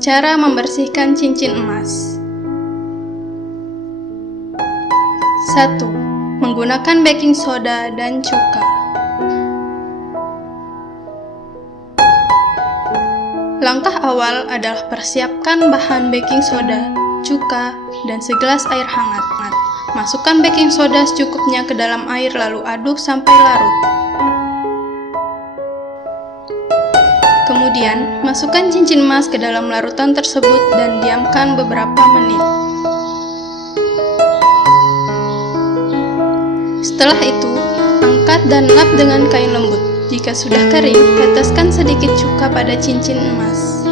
Cara membersihkan cincin emas. 1. Menggunakan baking soda dan cuka. Langkah awal adalah persiapkan bahan baking soda, cuka, dan segelas air hangat. Masukkan baking soda secukupnya ke dalam air lalu aduk sampai larut. Kemudian, masukkan cincin emas ke dalam larutan tersebut dan diamkan beberapa menit. Setelah itu, angkat dan lap dengan kain lembut. Jika sudah kering, teteskan sedikit cuka pada cincin emas.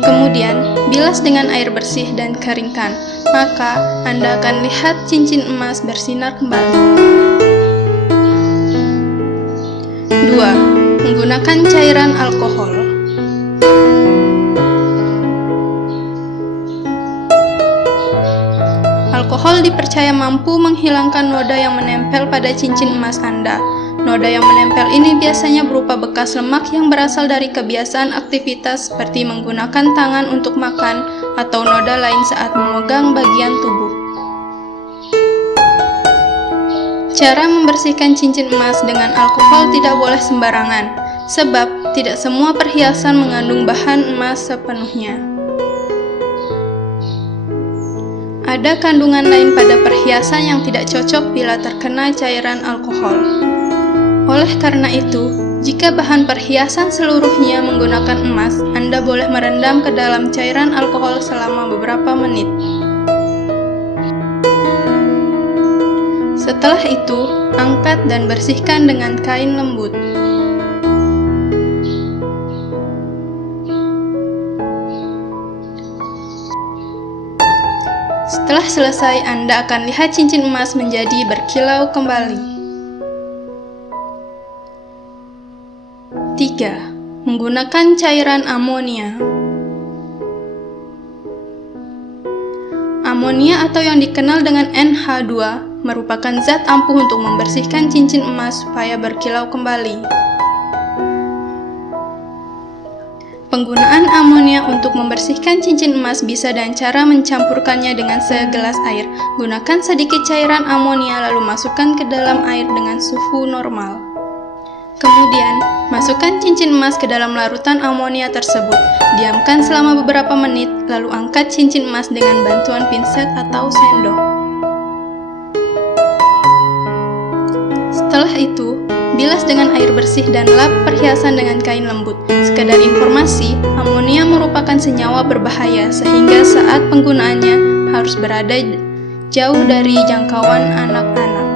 Kemudian, bilas dengan air bersih dan keringkan. Maka, Anda akan lihat cincin emas bersinar kembali. 2. Menggunakan cairan alkohol. Alkohol dipercaya mampu menghilangkan noda yang menempel pada cincin emas Anda. Noda yang menempel ini biasanya berupa bekas lemak yang berasal dari kebiasaan aktivitas seperti menggunakan tangan untuk makan atau noda lain saat memegang bagian tubuh. Cara membersihkan cincin emas dengan alkohol tidak boleh sembarangan, sebab tidak semua perhiasan mengandung bahan emas sepenuhnya. Ada kandungan lain pada perhiasan yang tidak cocok bila terkena cairan alkohol. Oleh karena itu, jika bahan perhiasan seluruhnya menggunakan emas, Anda boleh merendam ke dalam cairan alkohol selama beberapa menit. Setelah itu, angkat dan bersihkan dengan kain lembut. Setelah selesai, Anda akan lihat cincin emas menjadi berkilau kembali. 3. Menggunakan cairan amonia. Amonia atau yang dikenal dengan NH2 merupakan zat ampuh untuk membersihkan cincin emas supaya berkilau kembali. Penggunaan amonia untuk membersihkan cincin emas bisa dengan cara mencampurkannya dengan segelas air. Gunakan sedikit cairan amonia lalu masukkan ke dalam air dengan suhu normal. Kemudian, masukkan cincin emas ke dalam larutan amonia tersebut. Diamkan selama beberapa menit, lalu angkat cincin emas dengan bantuan pinset atau sendok. Setelah itu, bilas dengan air bersih dan lap perhiasan dengan kain lembut. Sekedar informasi, amonia merupakan senyawa berbahaya sehingga saat penggunaannya harus berada jauh dari jangkauan anak-anak.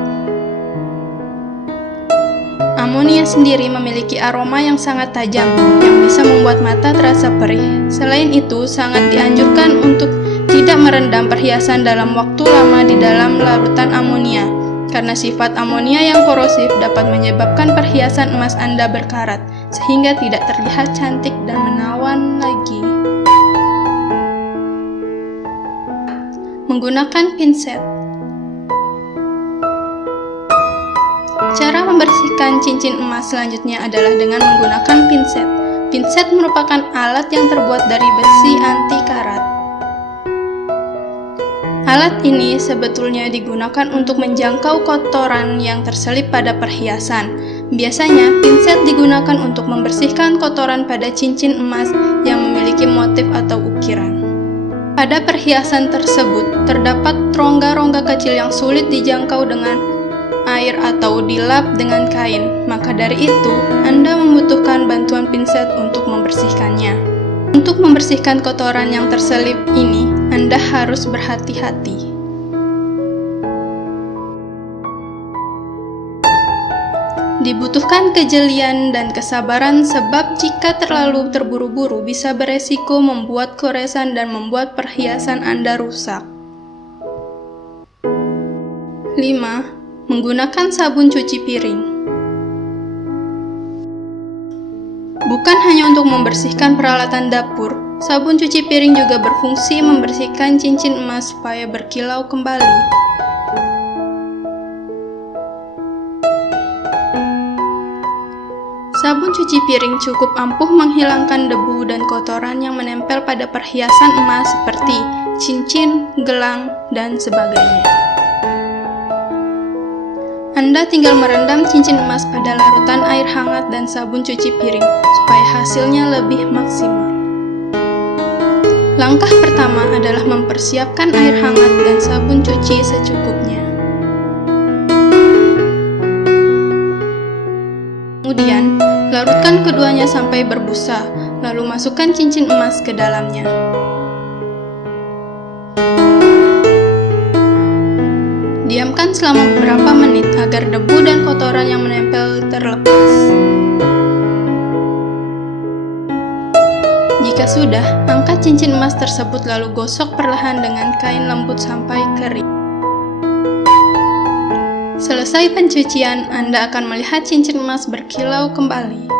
Amonia sendiri memiliki aroma yang sangat tajam yang bisa membuat mata terasa perih. Selain itu, sangat dianjurkan untuk tidak merendam perhiasan dalam waktu lama di dalam larutan amonia. Karena sifat amonia yang korosif dapat menyebabkan perhiasan emas Anda berkarat, sehingga tidak terlihat cantik dan menawan lagi. Menggunakan pinset. Cara membersihkan cincin emas selanjutnya adalah dengan menggunakan pinset. Pinset merupakan alat yang terbuat dari besi anti karat. Alat ini sebetulnya digunakan untuk menjangkau kotoran yang terselip pada perhiasan. Biasanya, pinset digunakan untuk membersihkan kotoran pada cincin emas yang memiliki motif atau ukiran. Pada perhiasan tersebut, terdapat rongga-rongga kecil yang sulit dijangkau dengan air atau dilap dengan kain. Maka dari itu, Anda membutuhkan bantuan pinset untuk membersihkannya. Untuk membersihkan kotoran yang terselip ini, Anda harus berhati-hati. Dibutuhkan kejelian dan kesabaran sebab jika terlalu terburu-buru bisa beresiko membuat goresan dan membuat perhiasan Anda rusak. 5. Menggunakan sabun cuci piring. Bukan hanya untuk membersihkan peralatan dapur, sabun cuci piring juga berfungsi membersihkan cincin emas supaya berkilau kembali. Sabun cuci piring cukup ampuh menghilangkan debu dan kotoran yang menempel pada perhiasan emas seperti cincin, gelang, dan sebagainya. Anda tinggal merendam cincin emas pada larutan air hangat dan sabun cuci piring supaya hasilnya lebih maksimal. Langkah pertama adalah mempersiapkan air hangat dan sabun cuci secukupnya. Kemudian, larutkan keduanya sampai berbusa, lalu masukkan cincin emas ke dalamnya. Diamkan selama beberapa menit agar debu dan kotoran yang menempel terlepas. Jika sudah, angkat cincin emas tersebut lalu gosok perlahan dengan kain lembut sampai kering. Selesai pencucian, Anda akan melihat cincin emas berkilau kembali.